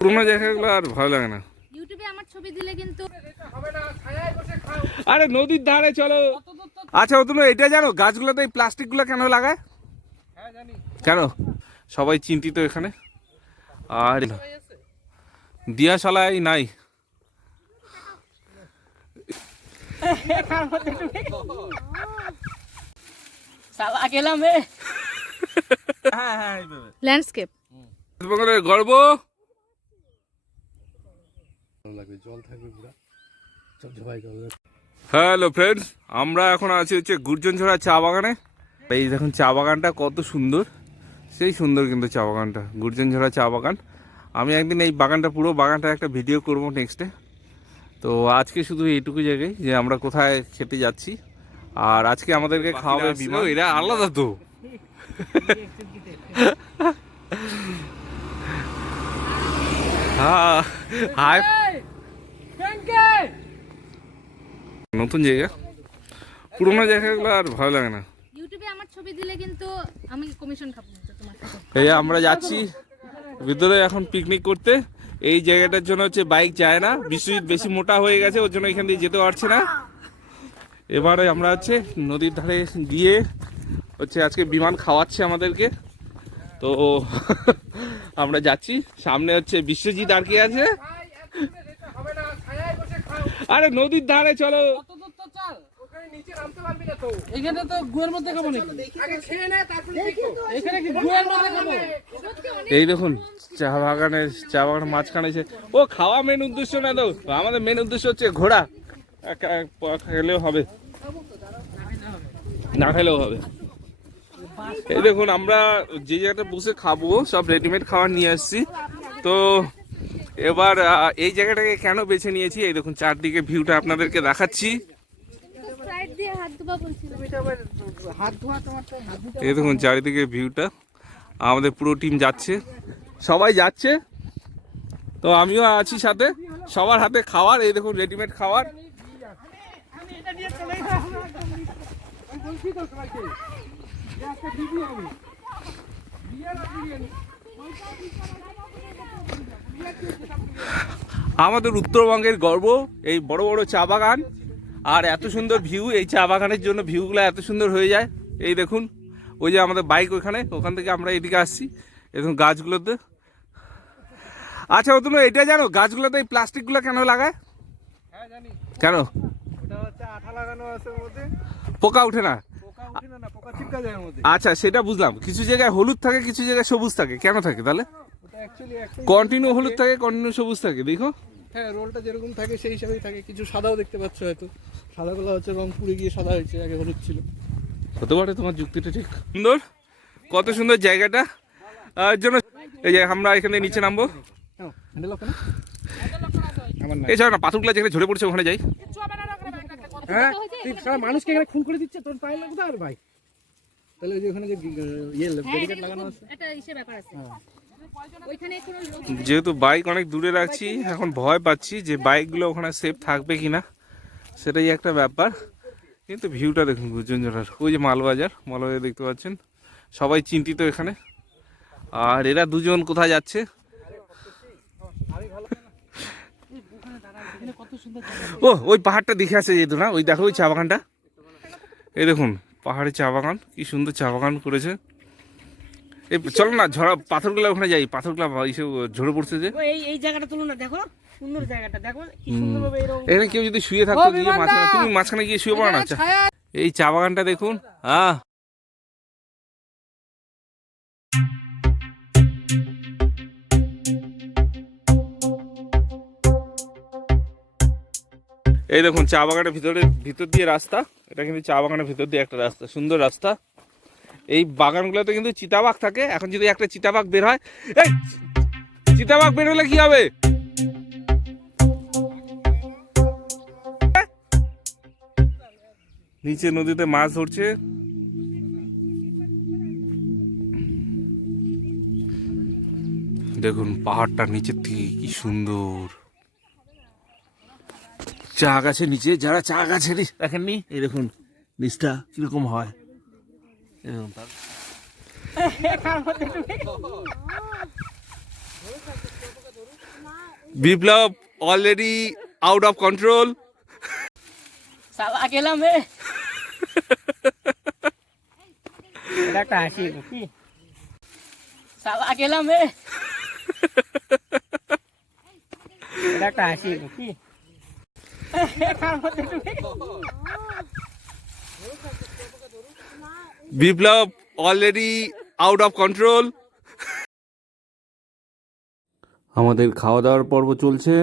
পুরোনো জায়গাগুলো আর ভালো লাগে না। ইউটিউবে আমার ছবি দিলে কিন্তু আরে নদীর ধারে চলো। আচ্ছা তুমি এটা জানো গাছগুলোতে এই প্লাস্টিকগুলো কেন লাগায়? হ্যাঁ জানি। কেন? সবাই চিন্তিত এখানে। আর দিয়াশালাই নাই। ল্যান্ডস্কেপ গর্ব। হ্যালো ফ্রেন্ডস, আমরা এখন আছি হচ্ছে গুরজন ঝোড়া চা বাগানে। এই দেখুন চা বাগানটা কত সুন্দর, সেই সুন্দর কিন্তু চা বাগানটা, গুরজন ঝোড়া চা বাগান। আমি একদিন এই বাগানটা পুরো বাগানটা একটা ভিডিও করব নেক্সটে। তো আজকে শুধু এইটুকু জায়গায় যে আমরা কোথায় খেতে যাচ্ছি, আর আজকে আমাদেরকে খাওয়াবে বিমান। এরা আলাদা তো। হাই, নতুন জায়গা, পুরোনো জায়গাগুলো আর ভালো লাগে না। ইউটিউবে আমার ছবি দিলে কিন্তু আমি কমিশন খাবো তোমার থেকে। এই আমরা যাচ্ছি ভিতরে এখন পিকনিক করতে। এই জায়গাটার জন্য হচ্ছে বাইক যায় না, বিশ্বজিৎ বেশি মোটা হয়ে গেছে, ওর জন্য এখান দিয়ে যেতে পারছে না। এবারে আমরা হচ্ছে নদীর ধারে গিয়ে হচ্ছে আজকে বিমান খাওয়াচ্ছে আমাদেরকে। তো আমরা যাচ্ছি, সামনে হচ্ছে বিশ্বজিৎ আর কি আছে। আরে নদীর ধারে চলো। এখানে তো গুয়ের মধ্যে খাবো নাকি? এখানে কি গুয়ের মধ্যে খাবো? এই দেখুন চা বাগানের মাঝখানে এসে ও খাওয়া মেন উদ্দেশ্য না, তো আমাদের মেন উদ্দেশ্য হচ্ছে ঘোরা। খেলেও হবে, না খেলেও হবে। এই দেখুন আমরা যে জায়গাটা বসে খাবো সব রেডিমেড খাবার নিয়ে আসছি। তো এবার এই জায়গাটাকে কেন বেছে নিয়েছি, এই দেখুন চারদিকে ভিউটা আপনাদেরকে দেখাচ্ছি। এই দেখুন চারিদিকে ভিউটা, আমাদের পুরো টিম যাচ্ছে, সবাই যাচ্ছে, তো আমিও আছি সাথে। সবার হাতে খাবার, এই দেখুন রেডিমেড খাবার। আমাদের উত্তরবঙ্গের গর্ব এই বড় বড় চা বাগান, আর এত সুন্দর ভিউ। এই চা বাগানের জন্য ভিউগুলো এত সুন্দর হয়ে যায়। এই দেখুন ওই যে আমাদের বাইক ওখান থেকে আমরা এদিকে আসছি। এই দেখুন গাছগুলোতে। আচ্ছা তুমি এটা জানো গাছগুলোতে এই প্লাস্টিকগুলো কেন লাগায়? হ্যাঁ জানি। কেন? ওটা হচ্ছে আঠা লাগানো আছে ওর মধ্যে, পোকা ওঠে না। পোকা ওঠে না, পোকা চিপকা যায় ওর মধ্যে। আচ্ছা সেটা বুঝলাম, কিছু জায়গায় হলুদ থাকে কিছু জায়গায় সবুজ থাকে, কেন থাকে তাহলে? ওটা অ্যাকচুয়ালি একটা কন্টিনিউ হলুদ থাকে কন্টিনিউ সবুজ থাকে, দেখো। হ্যাঁ রোলটা যেরকম থাকে সেই হিসাবেই থাকে। কিছু সাদাও দেখতে পাচ্ছ, হয়তো সাদাগুলো হচ্ছে রং পুড়ে গিয়ে সাদা হয়েছে, আগে হলুদ ছিল। হতে পারে, তোমার যুক্তিটা ঠিক। সুন্দর, কত সুন্দর জায়গাটা। জন্য এই যে আমরা এখানে নিচে নামবো। এছাড়া না পাথরগুলো যেখানে ঝরে পড়ছে ওখানে যাই। হ্যাঁ মানুষকে এখানে খুন করে দিচ্ছে, তোর পায়ে লাগবে আর ভাই। তাহলে ওই যে ওখানে যে ব্যারিকেড লাগানো আছে, এটা ইসে ব্যাপার আছে। ওইখানে কোনো লোক, যেহেতু বাইক অনেক দূরে রাখছি, এখন ভয় পাচ্ছি যে বাইকগুলো ওখানে সেফ থাকবে কিনা, সেটাই একটা ব্যাপার। কিন্তু ভিউটা দেখুন গুরজন ঝোড়ার, ওই যে মালবাজার দেখতে পাচ্ছেন, সবাই চিন্তিত এখানে। আর এরা দুজন কোথায় যাচ্ছে? ও ওই পাহাড়টা দেখে আসে যেত না, ওই দেখো ওই চা বাগানটা। এই দেখুন পাহাড়ে চা বাগান, কি সুন্দর চা বাগান করেছে। এই চলো না ঝড়া পাথরগুলো ওখানে যাই, পাথরগুলো ঝরে পড়ছে যে। এই জায়গাটা তুলো না, দেখো সুন্দর জায়গাটা, দেখো কি সুন্দর ভাবে এরকম। এখানে কেউ যদি শুয়ে থাকতো গিয়ে মাঝখানে, তুমি মাঝখানে গিয়ে শুয়ে পড়ো না। এই চা বাগানটা দেখুন। এই দেখুন চা বাগানের ভিতর দিয়ে রাস্তা, এটা কিন্তু চা বাগানের ভিতর দিয়ে একটা রাস্তা, সুন্দর রাস্তা। এই বাগানগুলোতে কিন্তু চিতাবাঘ থাকে, এখন যদি একটা চিতাবাঘ বের হয়, এই চিতাবাঘ বের হলে কি হবে? নিচে নদীতে মাছ ধরছে। দেখুন পাহাড়টা নিচের থেকে কি সুন্দর। চা গাছের নিচে যারা চা গাছের দেখেননি, এই দেখুন নিচটা কিরকম হয়। বিপ্লব অলরেডি আউট অফ কন্ট্রোল। সালা अकेला में এটা একটা হাসি কি সালা अकेला में এটা একটা হাসি কি বিপ্লব অলরেডি আউট অফ কন্ট্রোল। আমাদের খাওয়া দাওয়ার পর্ব চলছে।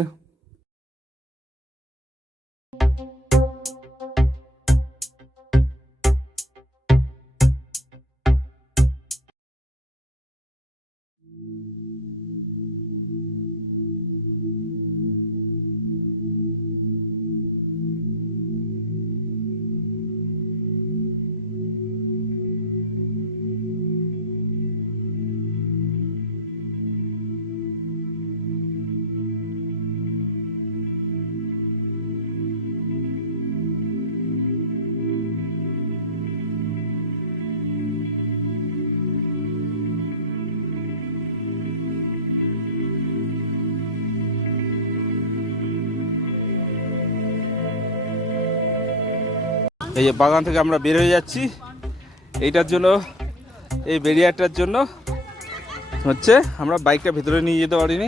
এই যে বাগান থেকে আমরা বের হয়ে যাচ্ছি। এইটার জন্য, এই ব্যারিয়ারটার জন্য হচ্ছে আমরা বাইকটা ভেতরে নিয়ে যেতে পারিনি।